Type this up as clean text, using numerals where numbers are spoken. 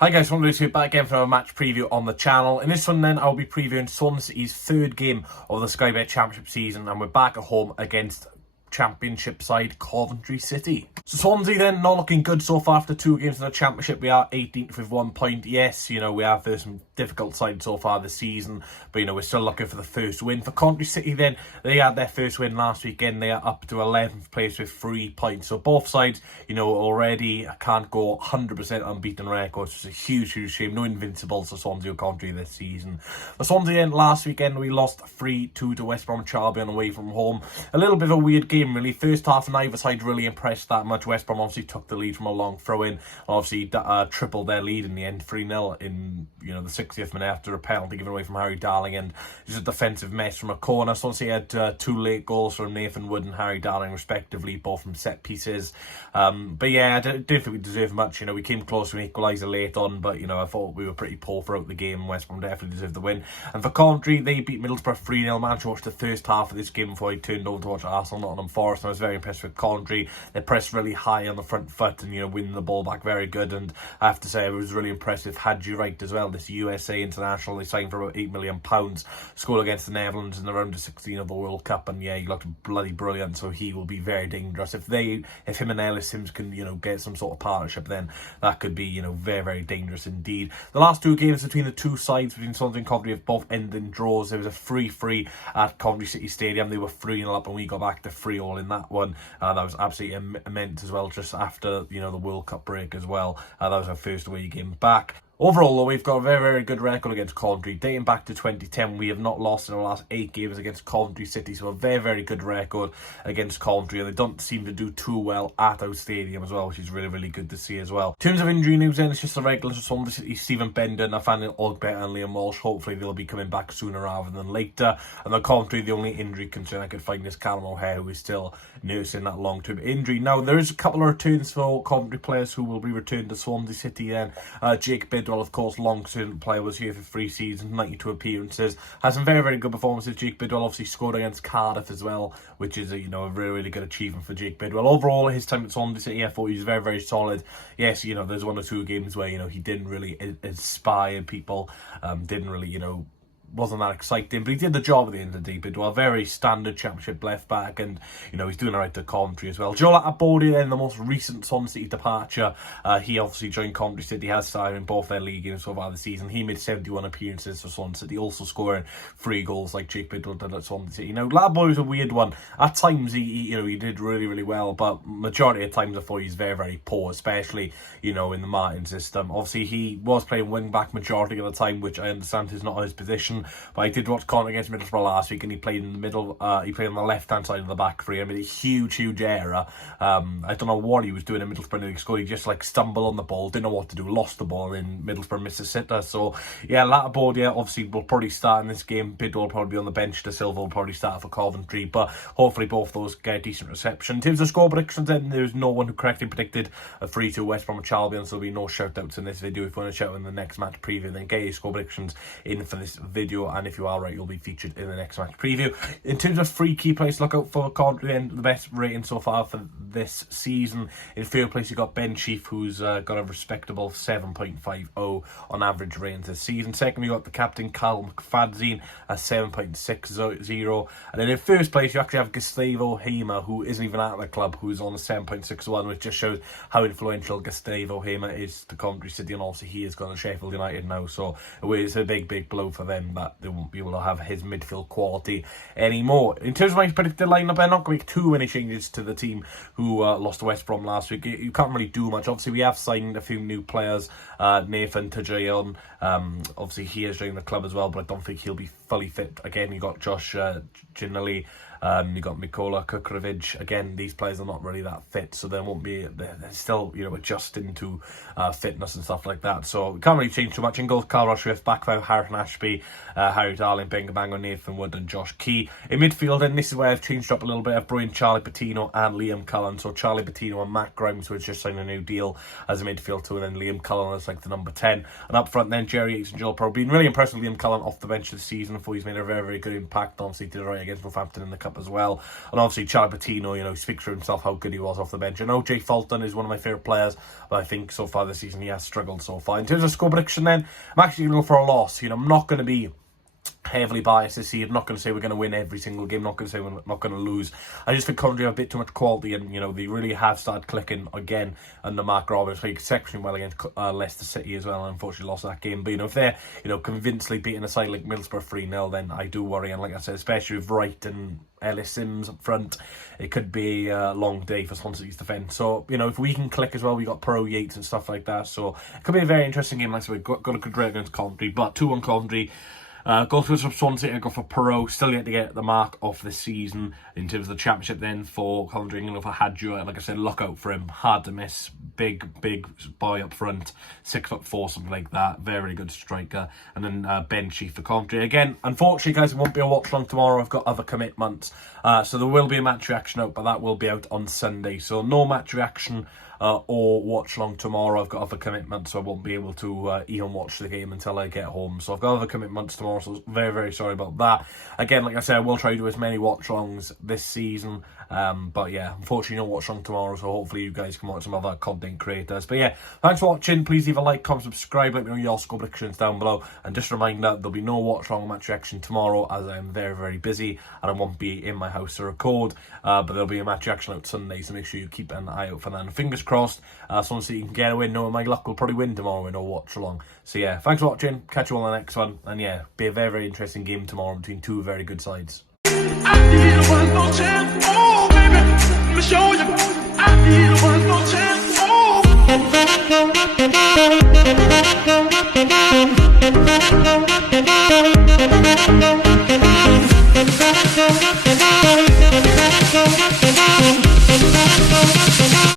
Hi guys, welcome to back again for a match preview on the channel. In this one then, I'll be previewing Swansea City's third game of the Sky Bet Championship season, and we're back at home against Championship side Coventry City. So Swansea then, not looking good so far after 2 games in the Championship. We are 18th with 1 point. Yes, we have faced some difficult sides so far this season, but we're still looking for the first win. For Coventry City then, they had their first win last weekend. They are up to 11th place with 3 points. So both sides, already can't go 100% unbeaten records. It's a huge shame. No invincibles for Swansea or Coventry this season. For Swansea then, last weekend we lost 3-2 to West Bromwich Albion away from home. A little bit of a weird game really. First half, neither side really impressed that much. West Brom obviously took the lead from a long throw-in, obviously tripled their lead in the end, 3-0 in the 60th minute after a penalty given away from Harry Darling, and just a defensive mess from a corner. Swansea had 2 late goals from Nathan Wood and Harry Darling respectively, both from set pieces. But yeah, I don't think we deserved much. We came close to an equaliser late on, but I thought we were pretty poor throughout the game. West Brom definitely deserved the win. And for Coventry, they beat Middlesbrough 3-0. Managed to watch the first half of this game before I turned over to watch Arsenal Nottingham Forest, and I was very impressed with Coventry. They pressed really high on the front foot and winning the ball back very good. And I have to say, I was really impressed with Hadji Wright as well, this USA international they signed for about £8 million, scored against the Netherlands in the round of 16 of the World Cup, and yeah, he looked bloody brilliant. So he will be very dangerous if him and Ellis Sims can get some sort of partnership, then that could be very dangerous indeed. The last 2 games between the 2 sides, between Swansea and Coventry, have both ended in draws. There was a 3-3 at Coventry City Stadium. They were 3-0 up and we got back to 3-3 in that one. That was absolutely immense as well, just after the World Cup break as well. That was our first away game back. Overall, though, we've got a very good record against Coventry. Dating back to 2010, we have not lost in our last 8 games against Coventry City, so a very good record against Coventry, and they don't seem to do too well at our stadium as well, which is really good to see as well. In terms of injury news then, it's just the regulars of Swansea City, Stephen Bender, Nathaniel Ogbet and Liam Walsh. Hopefully they'll be coming back sooner rather than later. And the Coventry, the only injury concern I could find is Callum O'Hare, who is still nursing that long-term injury. Now, there is a couple of returns for Coventry players who will be returned to Swansea City then. Jake Bidwell, of course, long-term player, was here for 3 seasons, 92 appearances. Had some very good performances. Jake Bidwell obviously scored against Cardiff as well, which is a really good achievement for Jake Bidwell. Overall, his time at Swansea City, I thought he was very solid. Yes, there's 1 or 2 games where he didn't really inspire people, didn't really wasn't that exciting, but he did the job at the end of the day. Bidwell, very standard Championship left back, and he's doing alright to Coventry as well. Joe LATIBEAUDIERE then, the most recent Swansea City departure. He obviously joined Coventry City, has started in both their league games so far this season. He made 71 appearances for Swansea City, also scoring 3 goals like Jake Bidwell did at Swansea City. LATIBEAUDIERE is a weird one. At times he did really well, but majority of times I thought he's very poor, especially in the Martin system. Obviously he was playing wing back majority of the time, which I understand is not his position. But I did watch Connor against Middlesbrough last week, and he played in the middle. He played on the left-hand side of the back three. I mean, a huge error. I don't know what he was doing in Middlesbrough when he scored. He just stumbled on the ball, didn't know what to do, lost the ball, and Middlesbrough missed a sitter. So yeah, LATIBEAUDIERE obviously will probably start in this game. Bidwell will probably be on the bench. De Silva will probably start for Coventry, but hopefully both those get a decent reception. In terms of score predictions, then there's no one who correctly predicted a 3-2 West Bromwich Albion, so there'll be no shout-outs in this video. If you want to shout in the next match preview, then get your score predictions in for this video, and if you are right, you'll be featured in the next match preview. In terms of 3 key players to look out for Coventry, and the best rating so far for this season. In 3rd place, you've got Ben Sheaf, who's got a respectable 7.50 on average ratings this season. Second, you got the captain, Carl McFadzean, at 7.60. And then in 1st place, you actually have Gustavo Hamer, who isn't even at the club, who's on a 7.61, which just shows how influential Gustavo Hamer is to Coventry City, and obviously he is going to Sheffield United now, so it's a big blow for them that they won't be able to have his midfield quality anymore. In terms of my predicted lineup, I'm not going to make too many changes to the team who lost to West Brom last week. You can't really do much. Obviously, we have signed a few new players. Nathan Tajayon, obviously he is joining the club as well, but I don't think he'll be fully fit. Again, you got Josh Ginelli. You got Mikola Kukrevich. Again, these players are not really that fit, so they won't be. They're still adjusting to fitness and stuff like that. So we can't really change too much. In goals, Carl Rushworth, back five, Harrison Ashby, Harry Darling, Bengabango, Nathan Wood and Josh Key. In midfield, and this is where I've changed up a little bit. I've brought in Charlie Patino and Liam Cullen. So Charlie Patino and Matt Grimes, who has just signed a new deal as a midfield too, and then Liam Cullen as like the number 10. And up front then, Jerry Yates and Joel Pro. Been really impressed with Liam Cullen off the bench this season. I thought he's made a very, very good impact. Obviously did it right against Northampton in the Cup as well. And obviously Charlie Patino, you know, speaks for himself how good he was off the bench. I know Jay Fulton is one of my favourite players, but I think so far this season he has struggled so far. In terms of score prediction then, I'm actually going to go for a loss. You know, I'm not going to be heavily biased this year. I'm not going to say we're going to win every single game. I'm not going to say we're not going to lose. I just think Coventry have a bit too much quality, and you know they really have started clicking again under Mark Roberts. Played exceptionally well against Leicester City as well, and unfortunately lost that game. But you know, if they're convincingly beating a side like Middlesbrough 3-0, then I do worry. And like I said, especially with Wright and Ellis Sims up front, it could be a long day for Swansea City's defence. So you know, if we can click as well, we got Pro Yates and stuff like that. So it could be a very interesting game. Like I said, we've got a good rate against Coventry, but 2-1 Coventry. Goalkeepers from Swansea, I go for Perot. Still yet to get the mark off this season. In terms of the championship then for Coventry, I'm going to go for Hadjua. Like I said, look out for him. Hard to miss. Big boy up front. 6'4", something like that. Very good striker. And then Ben Sheaf for Coventry. Again, unfortunately, guys, it won't be a watch long tomorrow. I've got other commitments. So there will be a match reaction out, but that will be out on Sunday. So no match reaction or watch long tomorrow. I've got other commitments, so I won't be able to even watch the game until I get home. So I've got other commitments tomorrow, so very, very sorry about that. Again, like I said, I will try to do as many watch longs this season. But yeah, unfortunately no watch long tomorrow, so hopefully you guys can watch some other content creators. But yeah, thanks for watching. Please leave a like, comment, subscribe, let me know your score predictions down below. And just a reminder, there'll be no watch long match reaction tomorrow as I am very, very busy and I won't be in my house to record. But there'll be a match reaction out Sunday, so make sure you keep an eye out for that. And fingers crossed, Swansea City can get a win. Knowing my luck, will probably win tomorrow with no watch along. So yeah, thanks for watching. Catch you on the next one. And yeah, be a very, very interesting game tomorrow between two very good sides. I need one more chance, oh baby, let me show you. I need one more chance, oh.